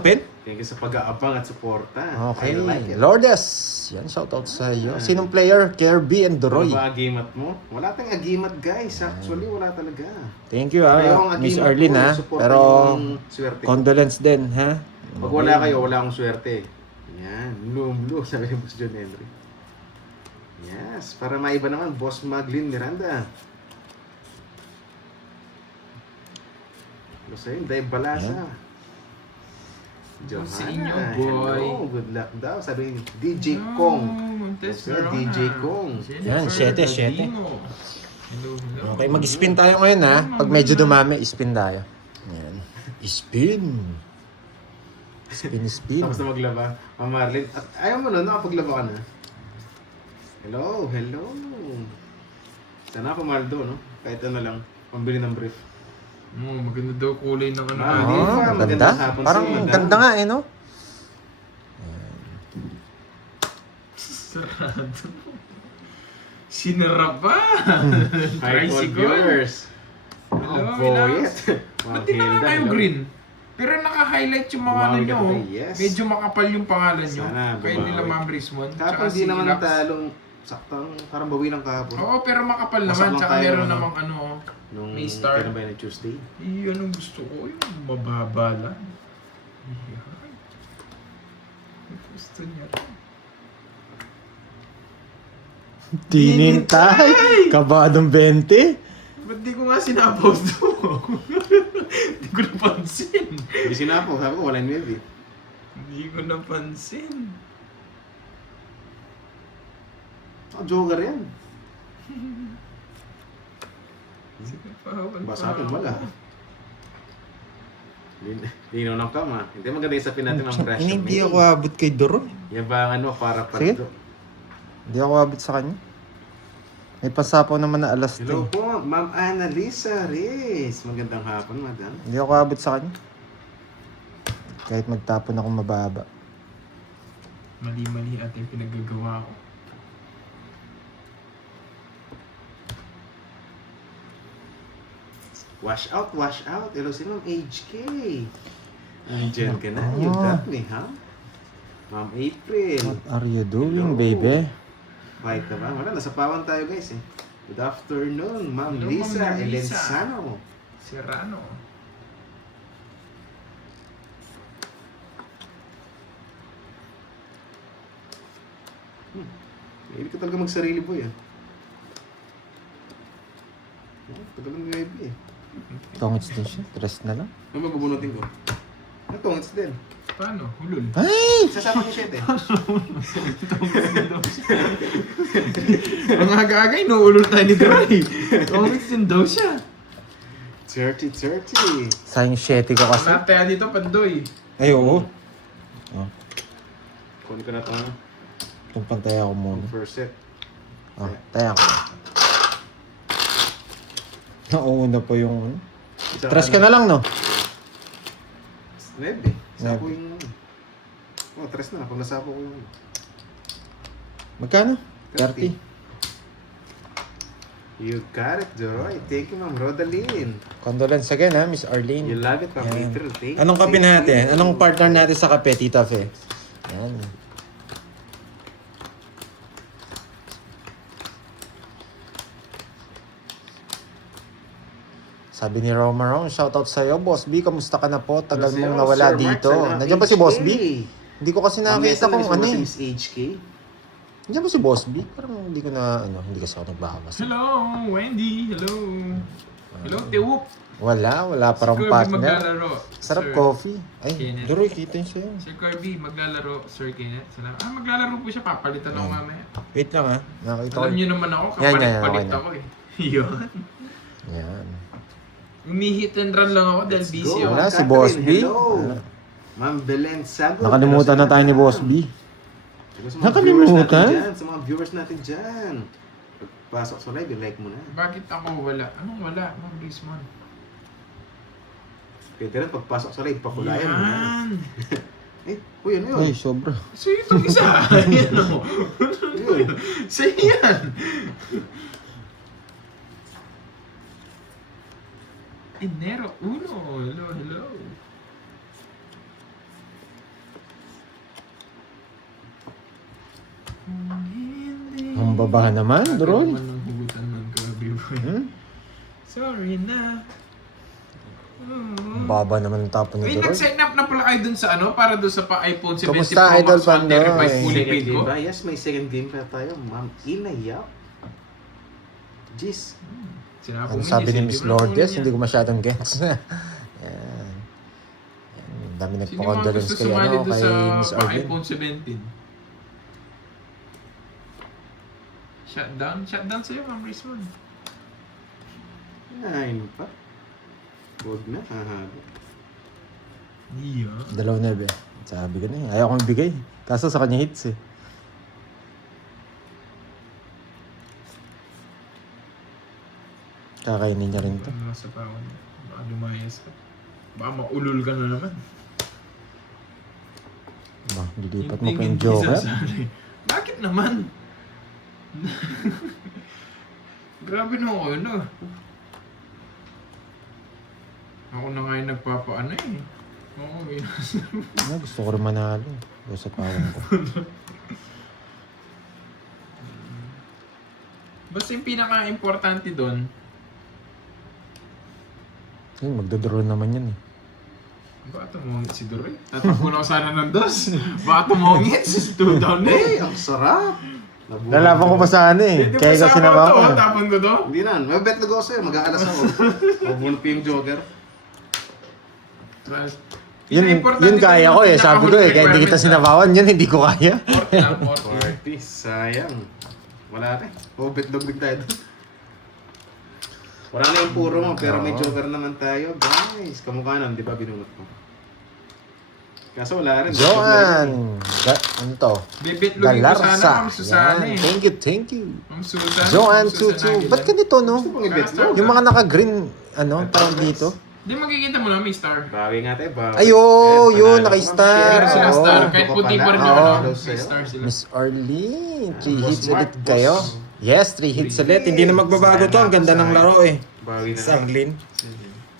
Pin? Thank you sa pag-aabang at suporta. Okay. I like it. Lourdes. Yan, shoutout sa iyo. Sinong player? Kirby and Ano Doroy. ba agimat mo? Wala tayong agimat, guys. Actually, wala talaga. Thank you, Kayo ang Miss agimat Arlene, ko, ha. supportan Pero, yung swerte ko. condolence din, ha. Pag wala kayo, wala akong swerte. Yan. Blue, sabi ni Boss John Henry. Yes. Para maiba naman, Boss Maglin Miranda. Ano sa'yo? Dave Balasa. Sa inyo, Johanna. boy. Hello. Good luck daw. Sabi ni DJ Kong. DJ Kong. Yan, 7. Hello, hello. Okay, mag-spin tayo ngayon, ha. Pag medyo dumami, spin tayo. Yan. Spin. Spin. Tapos na maglaba. Ma'am Marlene. At ayaw mo nun, nakapaglaba ka na. Hello. Sana pumaldo, no? Kahit ano lang. Pambili ng brief. Maganda daw kulay ng ano. Ah, di ba? Maganda. Magandang hapon Parang sa'yo, madam. ganda nga, eh, no? Sarado. Sinara pa. Hi, all viewers. Hello, Boyet. Ba't di na nga kayong green? Pero naka-highlight yung mga ano Bumawi ka nyo. pa, yes. Medyo makapal yung pangalan nyo. Sana, Kayo nila bumawi. Ma'am Rismon. Kapag di naman talong saktang parang bawi lang kahapon. Oo, pero makapal Wasak naman. lang Tsaka tayo meron ng- namang ano. Nung May star. kailan ba yun, Tuesday? Anong gusto ko? Yung mababa lang. Yan. Gusto niya. Tinintay. Kabadong 20. Ba't di ko nga sinapaw to? Di ko napansin. Hindi sinapo, sabi ko wala yung maybe. Hindi ko napansin. Oh, joker yan. Sige pa, wala Basa akin, pa. wala. Lino ng kama. Hindi maganda yung sapin natin ang brush. Hindi ako abot kay Doro. Yabangan mo para Sige. pardo. Hindi ako abot sa kanya. May pasapaw naman na alas Hello 10. po, Ma'am Annalisa Reyes. Magandang hapon, madam. Hindi ako abot sa kanya. Kahit magtapon ako mababa. Mali-mali at yung pinaggagawa ko. Wash out, wash out. Hello, si Ma'am HK. Nandiyan ka na. Ah. You got me, ha? Ma'am April. What are you doing, Hello. baby? Bait na ba? Wala, nasa pawan tayo, guys, eh. Good afternoon, Ma'am Hello, Lisa Ma'am Lisa. Elenzano. Serrano. Hindi ka talaga magsarili, boy, ah. Tagal ng baby, eh. Tongits din siya. Tres na lang. Ano mabubunutin ko? Ano tongits din? Paano? Hulul. Ay! Sasama ko 7. Ang aga-aga, inuulol tayo ni Gray. Tongits din daw siya. 30-30. Sayang 7 ko kasi. Nataya dito, Pandoy. Ay, oo. Kunin ko na ito, ano? Itong pantaya ko muna. First set. Oh, taya ko. Nauuna pa yung ano. Tres ka na lang, no? 9, eh. Sapo yung... Oh, 3 na. Pag nasapo ko yung... Magkano? 30. 30. You got it, Joy. Thank you, Ma'am Rodaline. Condolence again, ha, Miss You Arlene. love it, Ma'am Yan. April. Thank you. Anong kape natin? Anong partner natin sa kape, Tita Fe? Yan. Sabi ni Romarong, shoutout sa'yo, Boss B. Kamusta ka na po? Tagal mong nawala dito. Nandiyan ba si Boss B? Hindi ko kasi nakita kung ano eh. Miss HK. Nandiyan ba si Boss B? Parang hindi ko na, hindi kasi ako nagbabasa. Hello, Wendy. Hello. Hello, Tewok. Wala parang Si Kirby partner. maglalaro. Sarap Sir. coffee. Ay, Kenneth. Leroy, kita yun sa'yo. Sir Kirby, maglalaro. Sir Kenneth. Salamat. Maglalaro po siya. Papalitan ako mamaya. Wait lang ha. Nakita ko. Alam niyo naman ako, Yan, kapalit-palit okay na. ako eh. Yun. Yan. Umihit and run lang ako dahil Let's busy go. ako. Wala, si Catherine, Boss B. hello. Wala. Ma'am Belen Sago. Nakalimutan na tayo ni Boss B. Sa mga Nakalimutan? viewers natin dyan, sa mga viewers natin dyan. Pagpasok sa live, like mo na. Bakit ako wala? Anong wala? Ma'am Rizman. Pwede rin pagpasok sa live, pakulayan mo na. Yan. Eh, uy, ano yun? Ay, sobra. So itong isa. Yan o. Yun. Sa yan. Enero 1. Hello, hello. Baba naman, Aga Drol. naman ng hugutan ng Kirby boy. Hmm? Sorry na. Baba naman ang tapon ni Uy, Drol. nag-sign up na pala kayo dun sa ano, para dun sa iPhone 17 Kamusta, Pro Idol Max Pandoy? 1 fully Second paid game ko. ba? Yes, may second game pa tayo. Ma'am Inayap. Jeez. Sinabi Ano mo, sabi ni hindi Miss mo na Lourdes, kunin hindi yan. ko masyadong gets. Yan. Yan. Dami Sino yung mga nagpa-condolence gusto kay, sumali ano, dun kay sa Miss Arvin. iPhone 17? Shutdown? Shutdown sa'yo, Ma'am Rizman. Ayun pa. Huwag na. Hahaba. Iya. 2-9. Sabi ko na eh. Ayaw kong ibigay. Kaso sa kanya hits eh. Kakainin niya rin to. Ano sa pawan? Baka lumayas ka. Baka maulol ka na naman. Ba, dilipat mo pa Tingin yung Joker. sasali. Bakit naman? Grabe na ako, no? Ako na nga yung nagpapaano eh. Oo, Gusto ko rin manalo. O sa pawang ko. Basta yung pinaka-importante doon, Yun, magdodraw naman yan eh. baka tumungit si Dore. Tatakbo na ako sana ng dos. Baka tumungit si 2 down na eh. Ang sarap! Lalaban ko pa sa ano eh. Hindi Kaya pa kasi sama naman to, ko. tapon ko to. Hindi na. May bet na ako sa'yo. Mag-aalas ako. Mabulot ko yung Joker. Yun kaya ko eh. Sabi ko eh, kaya hindi kita sinabawan. Yun, hindi ko kaya. 40 lang, 40. Party. Sayang. Wala rin. Mabet-dog din tayo doon. Wala na yung puro mo, pero may Joker naman tayo. Guys, kamukha nun, di ba binunot mo? Kaso wala rin. Joan! Ano to? Bibitlogin ko sana, Galarsa. Ma'am Susana Yan. eh. Thank you. Ma'am Susan. Joan Ma'am Susan 22. Aguilar. Ba't ganito no? Gusto pong i-bet mo? Yung mga naka-green, ano, tawag dito? Hindi makikita mo na may star. Bawi nga tayo, bawi. Ayo, Ayan, yun, panalo. naka-star. Pero sila Oo. star, kahit Baka puti pa rin pala. yung Oo. ano, Sa'yo. may star sila. Miss Arlene, 3 Boss hits Mark, ulit kayo. boss. Yes, 3 hits ulit. Hindi na magbabago to. Ang ganda ng laro eh. Bawi na. Sa Arlene.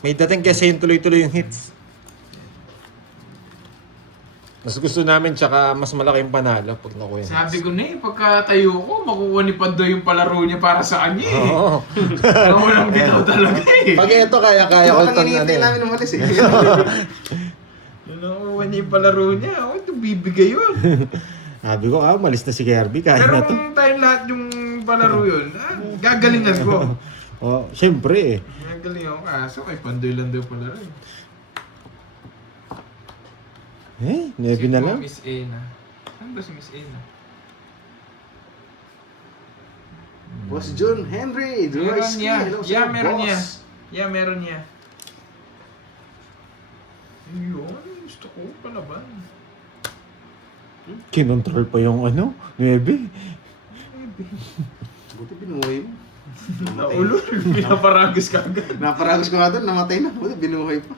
May dating kasi yung tuloy-tuloy yung hits. Mas gusto namin tsaka mas malaki yung panalo pag nakuha yung Sabi hits. ko na eh, pagkatayo ko, makukuha ni Pandoy yung palaro niya para sa kanya eh. Oo. Walang bitaw talaga eh. Pag ito, kaya-kaya ko Ito ito lang hinihintay ano namin umalis eh. Yung nakukuha niya yung palaro niya, oh, ito bibigay yun. Sabi ko, malis na si Kirby. Kaya Pero na to. kung tayo lahat yung palaro yun, gagalingan ko. Oh, syempre eh. Gagalingan ko, kaso kay Pandoy lang daw palaro eh. Eh, 9 na lang. Miss Ena. Saan ba si Miss Ena? Boss John Henry, Meron Droyski, niya. hello Yeah, sir, meron boss. niya. Yeah, meron niya. Yun, gusto ko palaban. Kinontrol pa yung ano, 9. Buti binuhay mo. Naulo, pinaparagos ka agad. Naparagos ko nga doon, namatay na. Buti binuhay pa.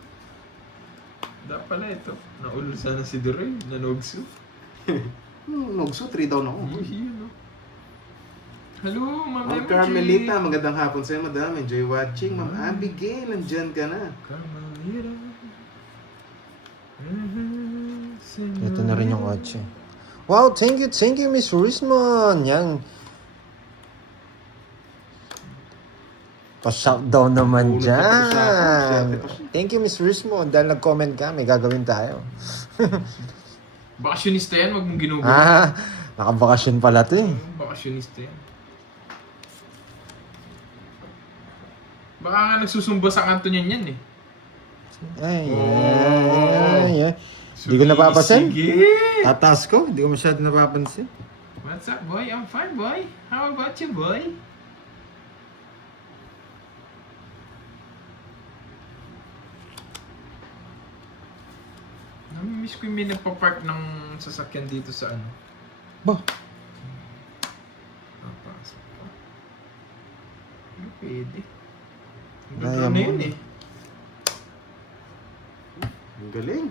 Dapat pala ito. Naulo sana si Duroy, nanogso. Nogso, 3 down ako. Yun, no? Hello, Ma'am Ma'am Emoji. Carmelita, magandang hapon sa'yo, madam. Enjoy watching. Ma'am Abigail, nandyan ka na. Carmelita. Ito na rin yung 8. Wow, thank you, Miss Rismon. Yan. Pa-shoutout naman Ulot na pa siya. dyan. Swerte pa siya. Thank you, Miss Rismon. Dahil nag-comment ka, may gagawin tayo. Bakasyonista yan, wag mong ginugulo. Nakabakasyon pala to eh. Bakasyonista yan. Baka nga nagsusumba sa kanto niyan yan eh. Ay, Oh. ay. Hindi ko napapansin. Sige. Tataas ko, hindi ko masyado napapansin. What's up, boy? I'm fine, boy. How about you, boy? Namimiss ko yung may nagpa-park ng sasakyan dito sa ano. Ba? Napasok pa. Hindi pwede. Ang Kaya ganda na mo. yun eh. Ang galing.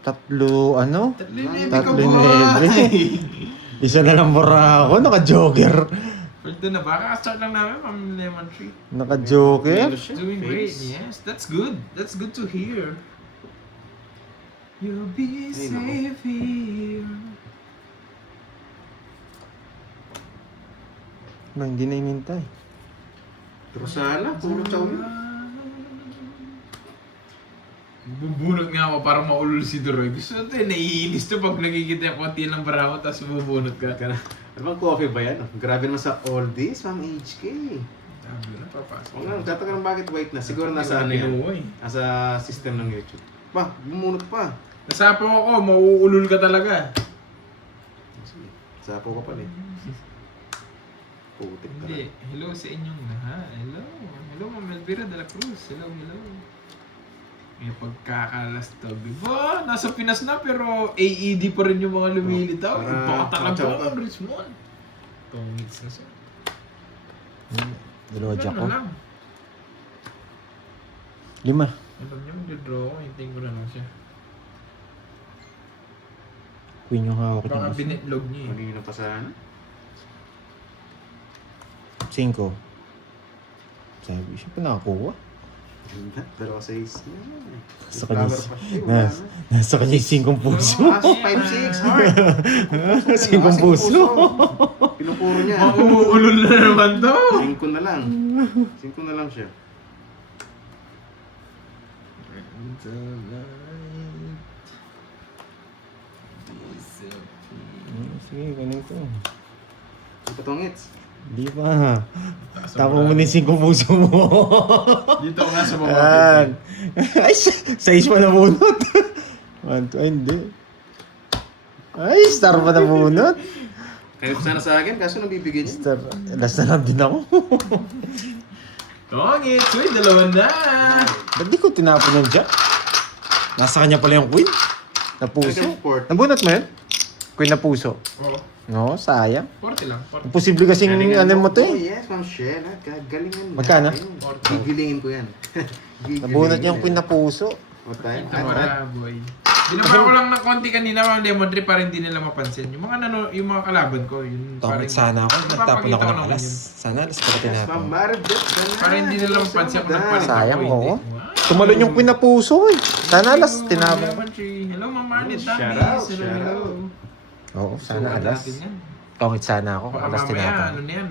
Tatlo, ano? Tatlo Tatlo ka, nebe. boy! Isa na lang bara ako, naka-joker. Pwede na ba? Kakastart lang namin, Ma'am Lemon Tree. Naka-joker? Doing great, yes. That's good. That's good to hear. You'll be Ay, nako. safe here. Hindi na inintay. Pero sana, puro chow yun. Bubunot nga ako para maulol si Duroy. Gusto natin, naiinis to pag nakikita yung konti ng bravo tapos bubunot ka. Ano bang coffee ba yan? Grabe naman sa oldies, Ma'am HK. Sabi na, papasok. Oo nga, nagtataka ng bakit white na. Siguro nasa ano yan? Nasa system ng YouTube. Ba, bumunot pa. Nasapo ako, mauulol ka talaga. Sige, sapo ka pala eh. Putik ka. Hindi, hello sa inyong lahat. Hello. Hello, Ma'am Elvira de la Cruz. Hello, hello. May pagkakalastog. Diba? Nasa Pinas na pero AED pa rin yung mga lumilitaw. Para- Baka talaga para- ang Richmond. Tongits na siya. Dalawa jack ko. Ano lang. 5. Alam niyo, mag-draw ko. Hintayin ko na lang siya. Queen yung hawak Baka niya. binetlog niya eh. Kanina pa sana. 5. Sabi siya pa nakakuha. Ganda, 2-6. Sa kanya, nasa kanya yung 5 puso. 5-6, heart. 5 puso. Pinupuro niya. Mauulol na naman to. 5 na lang. 5 na lang siya. Sige, ganito. Patongits. Di pa. Tapos mo na yung 5 puso mo. Dito nga sa baba. Yan. Ay, 6 pa nabunot. 1, 2, hindi. Ay, star pa nabunot. Kaya sana sa akin, kaso nabibigyan niya. Star. Last na lang din ako. Tongits! Uy, dalawa na! Ba't di ko tinapon yung jack? Nasa kanya pala yung queen. Na puso. Nabunot mo yun? Queen na puso. Oo. No, sayang. 40 lang. 40. Imposible kasing ano mo to Oh, eh. yes, Ma'am Shell. Galingan mo. Magkano? Gigilingin ko yan. Nabunot yung queen na puso. What time? Ito wala, boy. Binaba ko lang ng konti kanina mga lemon tree para hindi nila mapansin. Yung mga kalaban ko, yun Tongit sana ako. Nagtapon ako ng naman alas. yun. Sana alas ko Yes, tinapon. Ma'am Maribeth. Para hindi nila mapansin ako nagpalit ako. Sayang, hindi. oo. Wow. Tumalon yung queen na puso eh. Sana alas Hello, tinapon. Lemon tree. Hello, Ma'am Marlene Shout Tamis. out, Hello, shout hello. out. Oo, sana So, alas. natin yan. Tongit sana ako. Baka Alas mamaya, tinapon. ano na yan,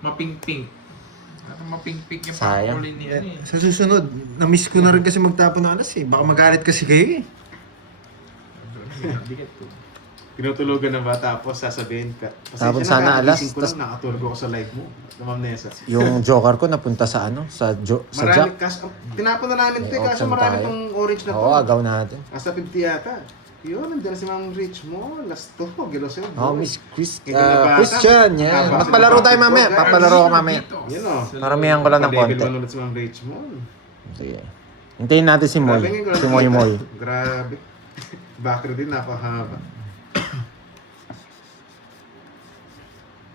mapink-pink. Parang mapink-pink yung Sayang. pangkulin niya eh. Sa susunod, na-miss ko na rin kasi magtapon ng alas eh. Baka magalit kasi kayo eh. Bigat ko. Tinutulugan ng bata tapos sasabihin ka. Tapos sana alas, Ko lang, nakatulog ako sa live mo. Na Ma'am Nessa. Yung joker ko napunta sa ano? Sa Marami jack. kas tinapon na namin ito May kaso option marami tayo. tong orange na to. Oo, agaw natin. Asa 50 yata. Yun, nandiyan na si Ma'am Rich mo. Last to. Gilos yun. Oh, Miss Chris, Ikaw na bata. Christian, yan. Haba Magpalaro sila tayo mamaya. basketball, Papalaro ko mamaya. Yun o. Paramihan ko lang ng Pa-level konti. 1 ulit si Ma'am Rich mo. Sige. Hintayin natin si Moy. Grabe ngayon ko Si Moy nakita. Moy. Grabe. Backer din, napakahaba.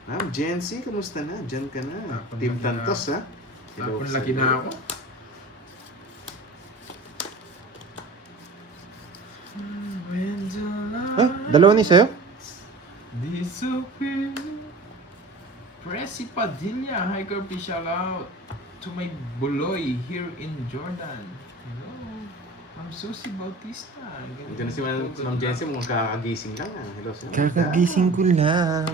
Ma'am, Jency, kamusta na? Diyan ka na. Tapon Team laki na. Tantos, ha? Tapon laki na ako. Ha? Dalawa ni sa'yo? Disappear. Pressy Padilla, hi Kirby, shout out to my buloy here in Jordan. Hello, I'm Susie Bautista. Diyan na si Ma'am Jency, mukhang kakagising lang. Hello, sir. Kakagising ko lang.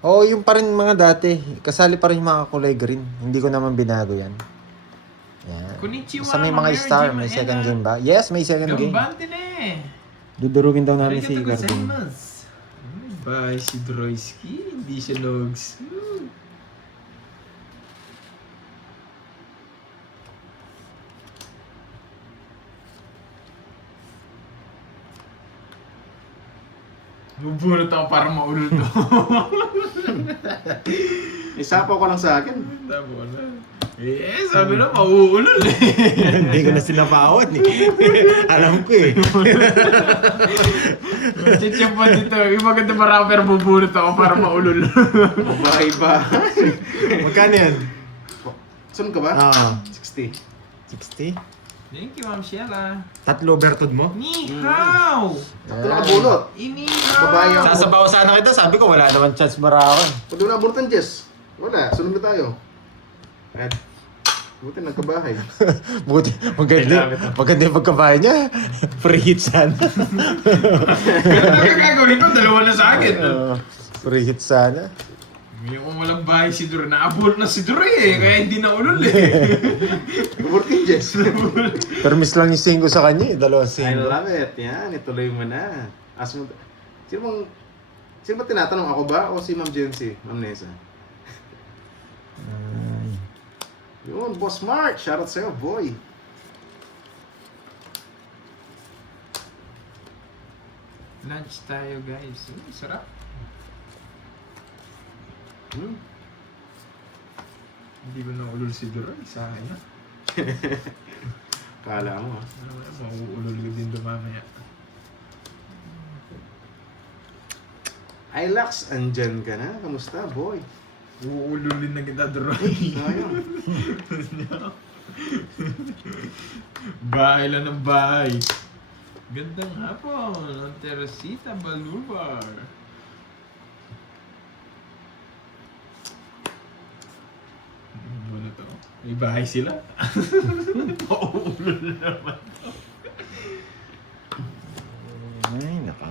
Oo, yung pa rin mga dati. Kasali pa rin yung mga kulay green. Hindi ko naman binago yan. Yan. Konnichiwa, Basta may mga Ma'am star. Mary May Jim second Ena. game ba? Yes, may second game. Gambante na eh. Dudurugin daw namin si Arigato Garding. gozaimasu. Bye, si Droyski. Hindi siya logs. Bubunot ako para maulol to. Isapaw ko lang sa akin. Tama na. Eh, sabi na, mauulol eh. Hindi ko na sinapawan eh. Alam ko eh. Chichip pa dito. Yung maganda marami pero bubunot ako para maulol. Iba-iba. Magkano yan? Sunod ka ba? Oo. 60. 60? Thank you, Ma'am Sheila. Tatlo bertod mo? Ni hao! Ito nakabulot. Inihaw! Babae ako. Sasabaw sana kita, sabi ko wala naman chance marawan. Pwede mo nabunutan, Jess. Wala, sunod na tayo. At, buti nagkabahay. Buti, maganda yung pagkabahay niya. Free hit sana. Ano gagawin ko? Dalawa na sa akin. Free hit sana. Ngayon kung walang bahay si Dre, naabot na si Dre eh, kaya hindi na ulol eh. Mortgages. Permis lang yung singo sa kanya, dalawang I singo. love it. Yan, ituloy mo na. Sino ba tinatanong, ako ba o si Ma'am Jency? Ma'am Nessa? Yun, Boss Mark. Shoutout sa'yo, boy. Lunch tayo guys. Sarap. Hindi ko na ulol si Dre, sa akin na. Kala mo, ha? Ano ba, mauulol ko din doon mamaya. Ilax, andyan ka na. Kamusta, boy? Uululin na kita, Dre. Ayun. Bahay lang ng bahay. Gandang hapon, ang Teresita Balubar. Ano to? May bahay sila? Mauulol naman. Ay, naka.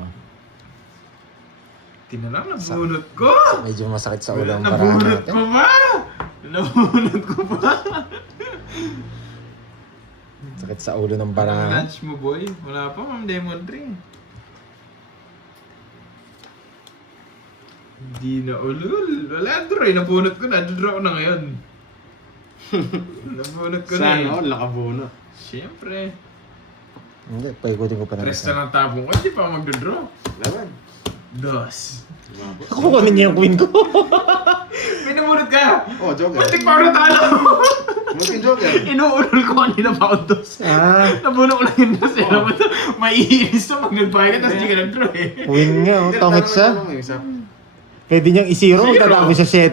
Tinalang, nabunot ko! Medyo masakit sa ulo ang barahan Nabunot natin. ko ba? Nabunot ko ba? Sakit sa ulo ng Anong barahan. lunch mo, boy? Wala pa, Ma'am Demon 3. Hindi na ulul. Wala, Dre. Nabunot ko na. Draw ko na ngayon. Nabunot ko na Sana, eh. nakabunot. Siyempre. Hindi, paikutin ko pa na. Tres na ng tabong ko. Hindi pa ako magdodraw. Laban. Dos. Ako kunin niya yung queen ko. May nabunot ka! Oh, Joker. Muntik pa ako natalo! Mulking Joker. Inuulol ko kanina pa ako dos. Nabunot ko lang yung dos. Alam mo ito, maiinis to pag nagbayad tapos hindi ka nag-draw eh. Queen nga, oh. Tongit siya. Isa. Pwede niyang isiro, Zero. tatapos sa 7.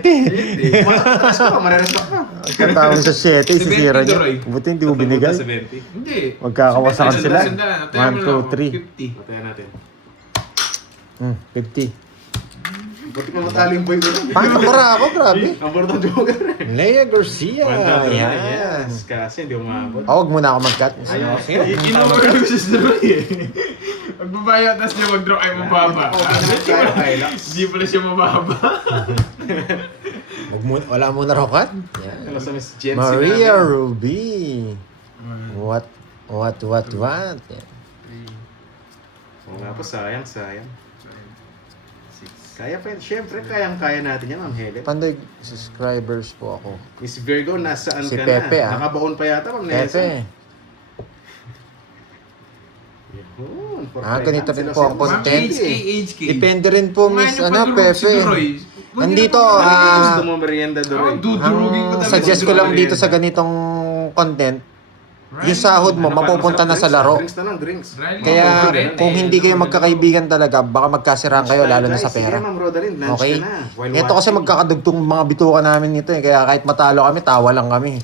Matatas ka, marerestock ka. Tatapos sa 7, isisira 70 niya. Roy. Buti hindi mo binigay. 70. Hindi. Magkakawasakan sila. 1, 2, 3. Patayan natin. 50. Buti pa matalo yung boy ko. Paano para ako, grabe. Ang bortong Joker. Lea Garcia. Yan. Yes. Kasi hindi umabot. Huwag muna ako mag-cut. Ayaw. Inuulol ko sa Dre eh. Magbabayo tapos niya mag-draw ay mababa. Hindi pala siya mababa. Wala muna rokat. Yan. Hello sa Miss Jency Maria namin. Ruby. What? Yan. Oo nga po, sayang. Kaya pa yun. Siyempre, kayang-kaya natin yan, Ma'am Helen. Pandoy subscribers po ako. Miss Virgo, nasaan Si ka Pepe, na? Nakabaon pa yata, Ma'am Nessa. Pepe. Yun, for Ganito finance. rin Sila po ang si Ma'am content. HK. Depende rin po, Miss Pepe. Nandito, Gusto mo merienda doon. Dudurugin ko ang talaga. suggest ko lang dito sa ganitong content, yung sahod mo, mapupunta na sa laro. Drinks na lang, drinks. Kaya kung hindi kayo magkakaibigan talaga, baka magkasiraan kayo lalo na sa pera. Sige, Ma'am Rodaline, lunch Okay? ka na. While Ito kasi watching. magkakadugtong mga bituka namin nito eh. Kaya kahit matalo kami, tawa lang kami.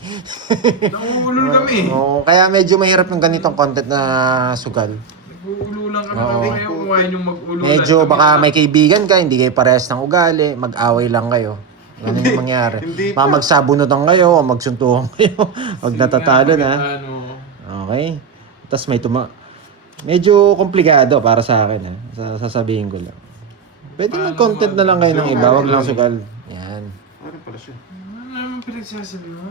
Nauulol kami. Oo, kaya medyo mahirap yung ganitong content na sugal. Nag-uululan kami. Oo. Kaya kumain yung mag-ululan. Medyo baka may kaibigan ka, hindi kayo parehas ng ugali, mag-away lang kayo. Ganun yung mangyari. Hindi Baka pa. magsabunutan kayo o magsuntukan kayo. Pag natatalo na. Ano, Okay? Tapos may medyo komplikado para sa akin ha. Sasabihin ko lang. Pwede Paano mag-content na lang kayo ng iba, wag lang mag- sugal. Yan. Ano pala siya? ano naman pinagsasabi mo?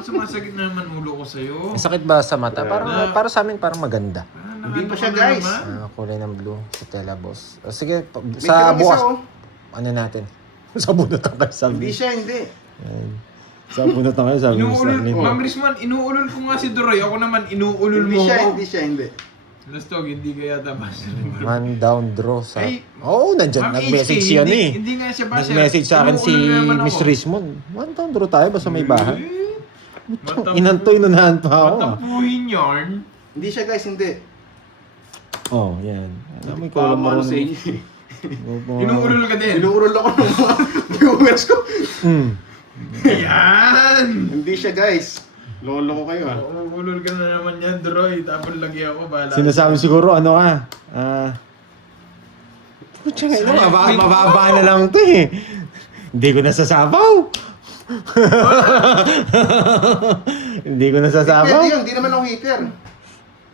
Sumasakit na naman ulo ko sa'yo. Sakit ba sa mata? Para sa amin parang maganda. Hindi pa siya, guys. Kulay ng blue sa tela boss. Sige, May sa dalawang bukas. isa, oh. Ano natin? Sa bunutan kayo Hindi sabi. siya, hindi. Yan. Sa bunutan kayo sabi mo sa Inuulol, amin. Ma'am Risman, inuulol ko nga si Doroy. Ako naman, inuulol Hindi mo siya, ako. hindi. Lastog, hindi kaya tabas. Man down draw sa... Ay, Oo, nandyan. Ma'am Nag-message HK, yan hindi, eh. Hindi nga siya basher. Nag-message sa akin si Inuulol naman Miss ako. Rismon. Man down draw tayo basta may bahay. Matampu- Inantoy nunahan pa ako. Matampuhin yarn. Hindi siya, guys, hindi. Oh, yan. Alam mo, ikaw lang Pamano sa marunong. inyo. Inuulol ka din. Inuurol ako ng mga viewers ko. Yan! Hindi siya, guys. Lolo ko kayo, ah. Uulol ka na naman yan, Doroy. Tapos lagi ako, bahala. Sinasabi siguro, ano ka? Putya nga, mababa na lang to eh. Hindi ko nasasabaw. Hindi ko nasasabaw. Hindi yun, hindi naman ako hater.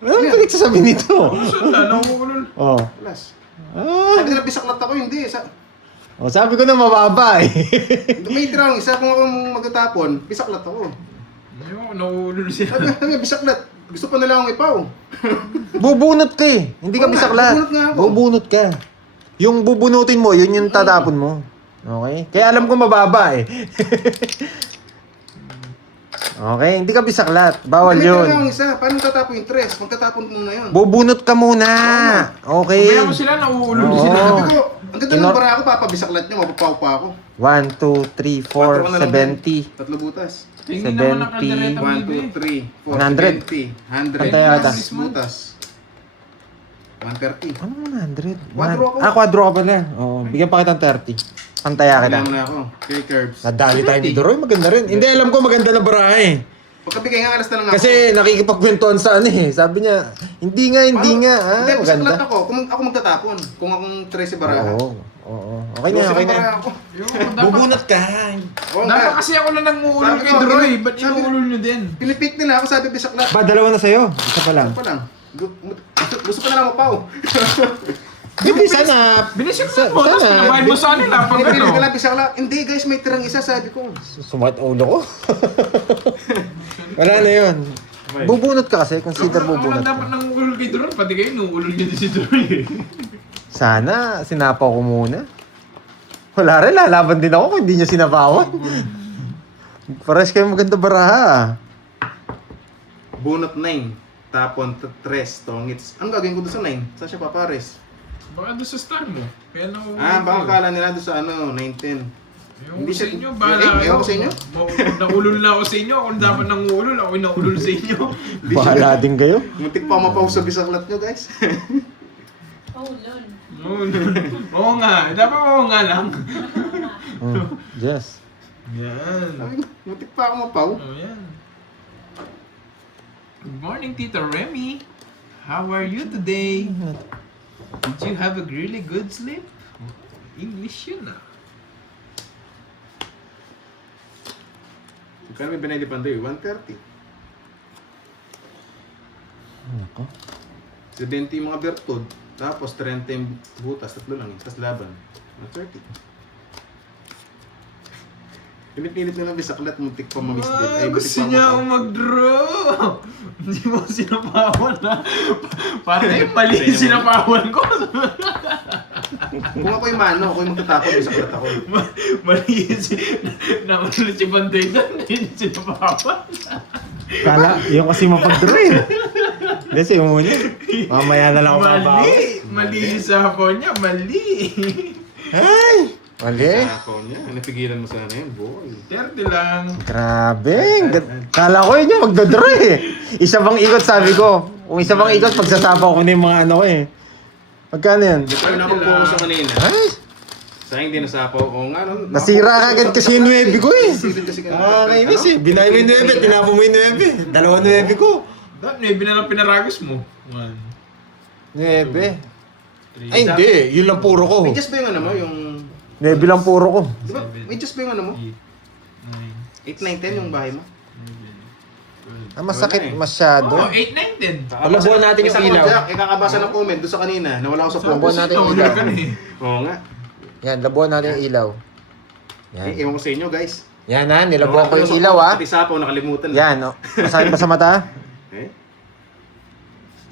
Ano pinagsasabi nito? Saan na, nauulol. Oh. Alas. Ah, Sabi nila bisaklat ako, hindi. O, sabi ko na mababa eh. May tira isa kung ako magtatapon, bisaklat ako. Ayoko, nauulol siya. Sabi, bisaklat. Gusto pa nila akong ipaw. Bubunot ka eh. Hindi ka Oo nga, bisaklat. bubunot nga ako. Bubunot ka. Yung bubunutin mo, yun yung tatapon mo. Okay? Kaya alam ko mababa eh. Okay, hindi ka bisaklat. Bawal May yun. tira akong isa. Paano tatapon yung tres? Magtatapon mo na yun. Bubunot ka muna. Okay. Kaya mo sila, nauulol Oo. sila. Sabi ko, ang ganda ng bara ako, papabisaklat nyo, mapapaw pa ako. 1, 2, 3, 4, 70. Tatlo butas. Tingin naman ang 70. kaldereta, 1, baby. 2, 3, 4, 70. 100. Pantay ata. Butas. 130. Ano 100? Quadro ako. Quadro ka pala. Oo, bigyan pa kitang 30. Pantaya kita. Kailangan na ako. Kay Curbs. Nadali tayo dito, Roy. Maganda rin. Hindi, alam ko maganda na baraha eh. Pagkabigay nga, alas na lang ako. Kasi nakikipagkwentuhan sa ano eh. Sabi niya, hindi nga. Hindi, Ah, bisaklat maganda. ako. Kung ako magtatapon. Kung akong 13 baraha. Oo. Okay na, okay na. Baraha ako. Ayoko, dapat, Bubunot ka. Oo dapat nga. kasi ako lang nang-uulol Sabi kay ko, Droy. sabi- Ba't sabi- inuulol nyo din? Pinipik nila ako, sabi bisaklat. Ba, dalawa na sa'yo. Isa pa lang. Ano pa lang? Gusto ko na lang mapaw. Hindi, sana. Binisip mo, tapos Sana. pinabayad mo sa kanila pag Pinipili ko ano. lang bisaklat. Hindi guys, may tirang isa, sabi ko. Sumat ulo ko. Wala na yun. Bubunot ka kasi. Consider Ako bubunot lang dapat ka. nang-uulol kay Droy. Pati kayo, nuulol nyo din si Droy. Sana, sinapaw ko muna. Wala rin, lalaban din ako kung hindi niya sinapawan. Pares kayo maganda baraha. Bunot 9. Tapon 3. Tongits. Ang gagawin ko doon sa 9? Saan siya papares? Baka doon sa star mo. Kaya nang Baka kala nila doon sa 9-10. Ewan Hindi ko sa siya- inyo, bahala Eh, kayo. ewan ko sa inyo. Naulol na ako sa inyo. Kung dapat nang-uulol, ako yung naulol sa inyo. Bahala din kayo. Muntik pa mapaw sa bisaklat nyo guys. Oh, lol. Oo nga. Dapat oo nga lang. Yes. Yan. Sabi ko, muntik pa ako mapaw. Oh, yan. Good morning, Tita Remy. How are you today? Did you have a really good sleep? English yun ah. Kaya may binay di panday, 130. Nako. 70 yung mga bertud. Tapos 30 yung butas, tatlo lang yun. Tapos laban. 130. Pinit-pinit nila bisaklat, muntik pa mamiss din. Ay, muntik Gusto pa niya mapaw. akong mag-draw. Hindi mo sinapawan na. Patay, mali yung sinapawan ko. Kung ako yung mano, ako yung magtatapon, bisaklat ako. Mali yung nakulit si Banday doon. Hindi niya sinapawan. Kala, yung kasi mapag-draw eh. Hindi, sa'yo muna. Mamaya na lang ako mabawi. Mali. Mali yung sapaw niya. Mali. Ay! Mali. Ako niya, napigilan mo sana yun, boy. 30 lang. Grabe. Kala ko yun yung magdodraw eh. Isa bang ikot sabi ko. Kung isa bang ikot, pagsasapaw ko na yung mga ano ko eh. Magkano yan? Di pa rin ako focus sa kanina. Ay! Sa hindi nasapaw ko nga. Nasira ka agad kasi yung 9 ko eh. Kasi kanina. Kainis eh. Binay mo yung 9, tinapo mo yung 9. Dalawa 9 ko. Dahil may binalang pinaragos mo. 1, 9. 3, Ay hindi, yun lang puro ko. May just ba yung ano mo, yung... 9 lang puro ko. Di ba, may just ba yung ano mo? 8, 9, 10 yung bahay mo? Ah, masakit masyado. Oh, 8, 9, 10. Palabuhan natin yung Isa ko, ilaw. Jack, ikakabasa ng comment doon sa kanina. Nawala ako sa Labuhan focus. natin yung Naulol ilaw. ka na eh. Oo nga. Yan, labuhan natin yung ilaw. Yan. Ewan ko sa inyo, guys. Yan ha, nilabuhan ko yung ilaw ha. Pati sapaw, nakalimutan. Yan, oh. Masakit ba sa mata? Eh?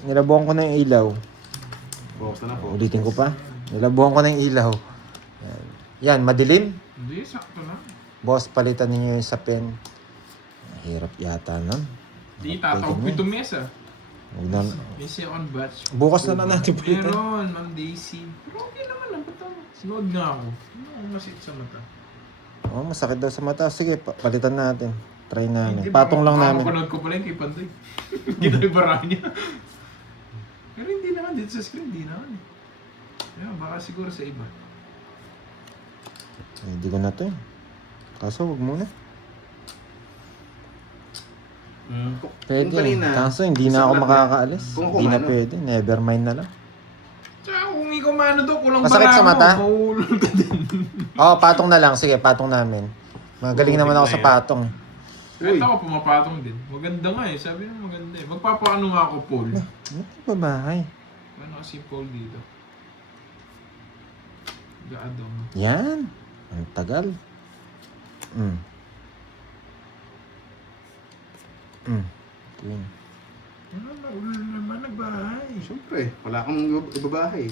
Nilabuhan ko na yung ilaw. Focus na po. Ulitin ko pa. Nilabuhan ko na yung ilaw. Yan, yan madilim. Hindi, sakto lang. Boss, palitan ninyo yung sa pen. Hirap yata nun. Hindi, tatawag ko itong mesa. Huwag na. May second batch. Bukas na natin palitan. Meron, Ma'am Daisy. Pero okay naman lang, ba't ako? Sinod nga ako. Ano akong masit sa mata? Oh, masakit daw sa mata. Sige, palitan natin. Try namin. Hindi ba, Patong lang namin. Mapapanood ko pala yung kay Panday. Ginabara niya. Pero hindi naman, dito sa screen, hindi naman eh. Yeah, baka siguro sa iba. Hindi ko na to eh. Kaso, huwag muna. Pwede. Yung kanina, Kaso, hindi isa na ako lang makakaalis. Kung ako Hindi na mano. pwede. Never mind na lang. Tsaka kung ikaw maano daw, kulang Masakit bara sa mata? mo, mahulol ka din. Oo, patong na lang. Sige, patong namin. Magaling naman ako sa patong. Kahit ako pumapatong din. Maganda nga eh, sabi mo maganda eh. Magpapaano nga ako, Paul. Ano babahay? Ano kasi Paul dito? Gaadong. Yan. Ang tagal. Mm. Mm. Yun. Ano na, ulo naman nagbahay. Siyempre, wala kang ibabahay.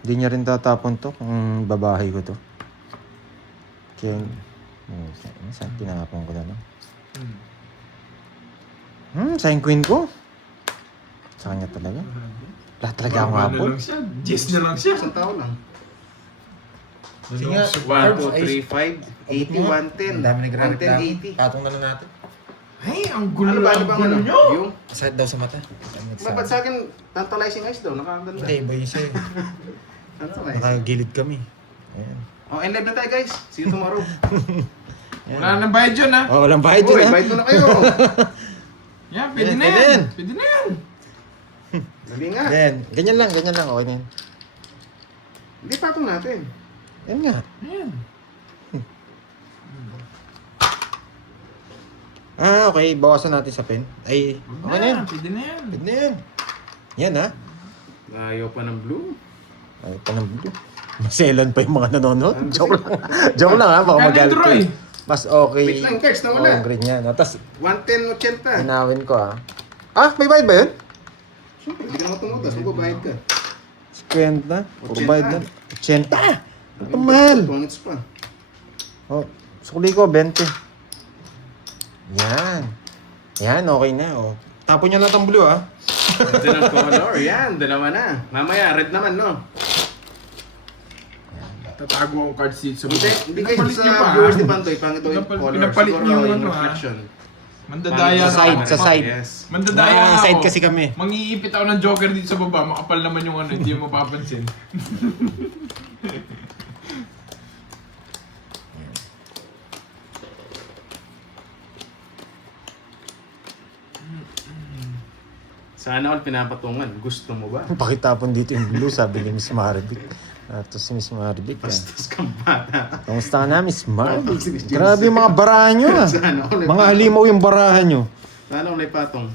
Hindi niya rin tatapon to kung babahay ko to. Kaya, saan tinapon ko na lang? Sayang queen ko. Sa kanya talaga. Lahat talaga akong Baba na hapon. lang siya. Yes na lang siya. Isang tao lang. Sige nga. 1, 2, 3, 5, 80, 110. Ang dami nagre-reklamo. 110, 80. Patong na lang natin. Ay, ang gulo Ano ba ang gulo ano? nyo. Yung, Sakit daw sa mata. ba't sa akin, tantalizing eyes daw, nakakaganda. Hindi, iba yun sa'yo. Tantalizing. Nakagilid kami. Ayan. Oh, and live na tayo guys. See you tomorrow. Wala nang bayad yun ha. Oh, walang bayad Uy, yun ha. bite mo na kayo. Yan, pwede Yan, na pwede yan. yan. Pwede na yan. Dali nga. Yan. Ganyan lang, okay na yan. Hindi patong natin. Yan nga. Yan. Ah, okay. Bawasan natin sa pen. Ay, okay na yan. Pwede na yan. Pwede na yan. Yan ha. Ayaw pa ng blue. Ay, panamblo. Maselan pa yung mga nanonood. Joke lang. Joke lang ha. Baka Kaya magalit Droy. ko. Mas okay. Wait lang, Kersh, nawala. Oh, green yan. Tapos, 110, 80. hinawin ko ha. Ah, may bayad ba yun? Siyempre, hindi ka naman tumutas. Magbabayad ka. 50. Puro bayad na. 80. Ito mahal. 2 minutes pa. Oh, sukli ko, 20. Yan. Yan, okay na. Oh. Tapon niya lahat ang blue ha. Ito ng color. Yan, dalawa na. Mamaya, red naman, no? Tatago ang card sheet sa Hindi, baba. hindi kayo Pinapalit niyo sa pa, viewers ha? ni Pantoy. Pangit yung color. Pinapalit Siguro niyo yung yung ano, ha? reflection. Mandadaya Sa na side, ako. sa side. Yes. Mandadaya Ah, ako. side kasi kami. Mangiipit ako ng joker dito sa baba. Makapal naman yung ano, hindi mo mapapansin. Sana all pinapatungan. Gusto mo ba? Pakitapon dito yung blue, sabi ni Miss Marvick. Tapos si Miss Marvick. Bastos kang bata. Kamusta ka na, Miss Marvick? Grabe yung mga barahan nyo ah. Sana all Mga halimaw yung barahan nyo. Sana all ay patong.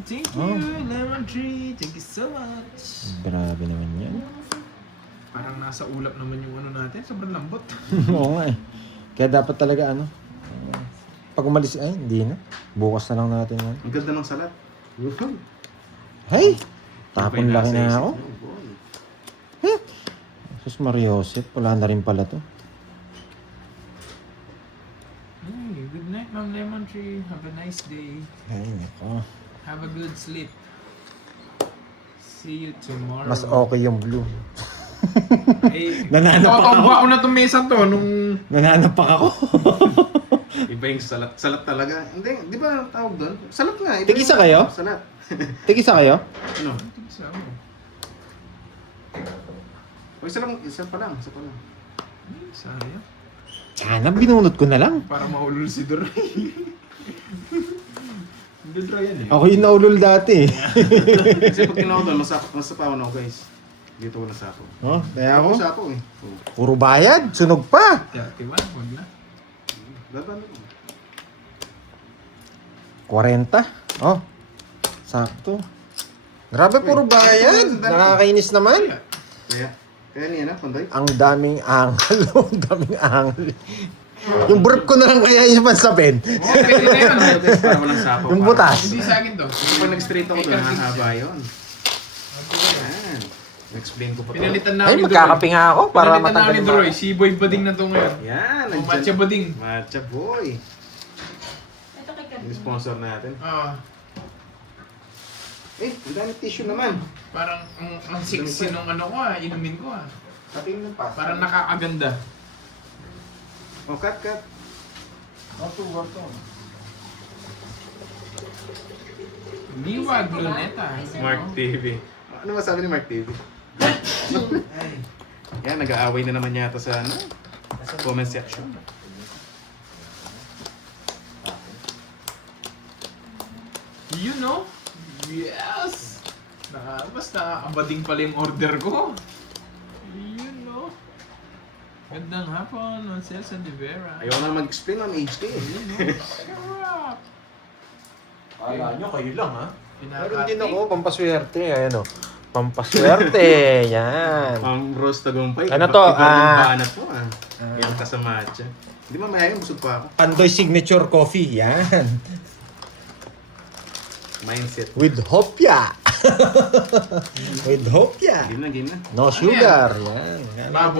Thank you, Oh. Lemon Tree. Thank you so much. Grabe naman yan. Parang nasa ulap naman yung ano natin. Sobrang lambot. Oo nga eh. Kaya dapat talaga ano. Pag umalis, ay hindi na. Bukas na lang natin yan. Ang ganda ng salat. Hey! Tapon laki na ako. Sus Mariosep, wala na rin pala to. Hey, good night, Ma'am Lemon Tree. Have a nice day. Ay, nako. Have a good sleep. See you tomorrow. Mas okay yung blue. Eh, Nananapak nakatamba ko na itong mesa to nung... Nananapak ako. Iba yung salat. Salat talaga. Hindi, di ba tawag doon? Salat nga. Iba Tig-isa yung kayo? Salat. Tig-isa kayo? Ano? Isa mo. O isa lang, isa pa lang. Sayang. Sana binunot ko na lang. Para mahulul si Doray. Hindi Doray yan eh. Ako yung naulol dati. Kasi pag tinaw doon, masapawan ako guys. Dito ko nasapaw. Oh, kaya ako. Nasapaw eh. Oh. Puro bayad, sunog pa. 31, huwag na. Dadaan ko. 40. Oh, sakto. Grabe, puro bayad. Nakakainis naman. Kaya niya na, Pandoy. Ang daming angal. Ang daming angal. Yung burp ko na lang kaya yung pansapin. Oh, pwede na yun. Para walang sapaw. Yung para- butas. Hindi sa akin to. Pag nag-straight ako doon, hahaba yun. Yan. Explain ko pa to. Pinalitan na Ay, ni magkakape nga ako para Pinalitan na matanggal ni yung Doray. Si Boy Bading na to ngayon. Yan. O Matcha Bading. Matcha boy. Ito kay Yung Kabin. sponsor natin. Ah, Eh, ang dami tissue naman. parang ang sexy nung ano ko inumin ko Kating ng pasta. Parang nakakaganda. Oh, cut. Liwag, luneta. Mark TV. Ano masabi ni Mark TV? Yan, nag-aaway na naman yata sa ano? Comment section. You know? Yes! Mas nakakabading pala yung order ko. You know? Gandang hapon, Celsa de Vera. Ayaw na mag-explain ang HK. You know? Sarap! Kala nyo, kayo lang ha? Meron Pinakati. din ako, pampaswerte. Ayan o. Pampaswerte. Yan. Ang rose tagumpay. Ano to? Banat po Yan ka sa matcha. Hindi mamaya yung busog pa ako. Pandoy Signature Coffee. Yan. Mindset. With hopya. With hopya. Game na. No sugar. Yan. Baboy.